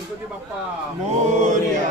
गणपती बाप्पा मोर्या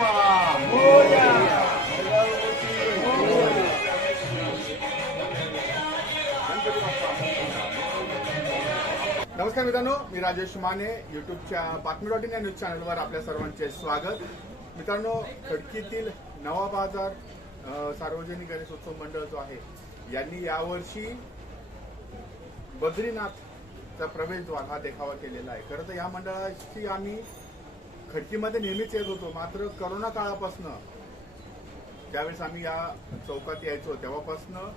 बाप्पा नमस्कार मित्रांनो मी राजेश माने युट्यूबच्या बातमी डॉट इन या न्यूज चॅनलवर आपल्या सर्वांचे स्वागत. मित्रांनो खडकीतील नवा बाजार सार्वजनिक गणेशोत्सव मंडळ जो आहे यांनी यावर्षी बद्रीनाथचा प्रवेशद्वार हा देखावा केलेला आहे. खरं तर या मंडळाशी आम्ही खडकीमध्ये नेहमीच येत होतो मात्र करोना काळापासनं ज्यावेळेस आम्ही या चौकात यायचो तेव्हापासनं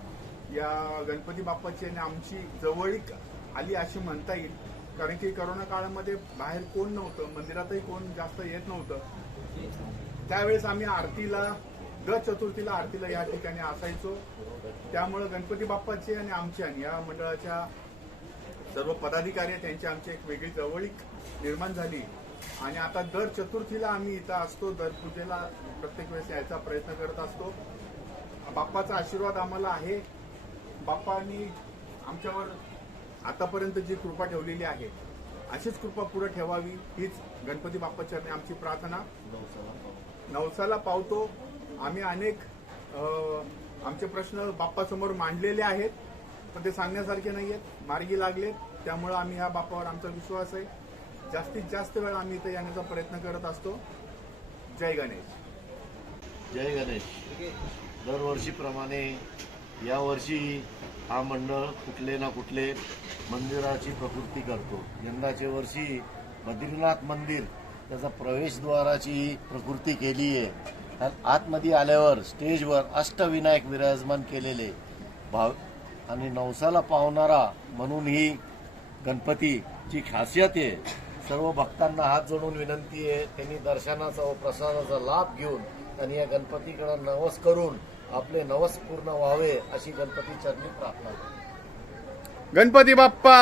या गणपती बाप्पाची आणि आमची जवळीक आली अशी म्हणता येईल. कारण की करोना काळामध्ये बाहेर कोण नव्हतं मंदिरातही कोण जास्त येत नव्हतं. त्यावेळेस आम्ही आरतीला ग चतुर्थीला आरतीला या ठिकाणी असायचो. त्यामुळं गणपती बाप्पाची आणि आमच्या आणि या मंडळाच्या सर्व पदाधिकारी त्यांची आमची एक वेगळी जवळीक निर्माण झाली. आणि आता दर चतुर्थीला आम्ही इथं असतो दर पूजेला प्रत्येक वेळेस यायचा प्रयत्न करत असतो. बाप्पाचा आशीर्वाद आम्हाला आहे. बाप्पानी आमच्यावर आतापर्यंत जी कृपा ठेवलेली आहे अशीच कृपा पुढे ठेवावी हीच गणपती बाप्पाच्या आमची प्रार्थना. नवसाला पावतो. आम्ही अनेक आमचे प्रश्न बाप्पासमोर मांडलेले आहेत पण ते सांगण्यासारखे नाही आहेत मार्गी लागलेत. त्यामुळे आम्ही ह्या बाप्पावर आमचा विश्वास आहे. जास्तीत जास्त वेळ आम्ही इथे येण्याचा प्रयत्न करत असतो. जय गणेश. जय गणेश. दरवर्षीप्रमाणे यावर्षी हा मंडळ कुठले ना कुठले मंदिराची प्रकृती करतो. यंदाच्या वर्षी बद्रीनाथ मंदिर त्याचा प्रवेशद्वाराची प्रकृती केली आहे. त्यात आतमध्ये आल्यावर स्टेजवर अष्टविनायक विराजमान केलेले भाव आणि नवसाला पावणारा म्हणून ही गणपतीची खासियत आहे. सर्व भक्तांना हात जोडून विनंती आहे त्यांनी दर्शनाचा व प्रसादाचा लाभ घेऊन त्यांनी या गणपतीकडे नवस करून आपले नवस पूर्ण व्हावे अशी गणपती चरणी प्रार्थना करतो. गणपती बाप्पा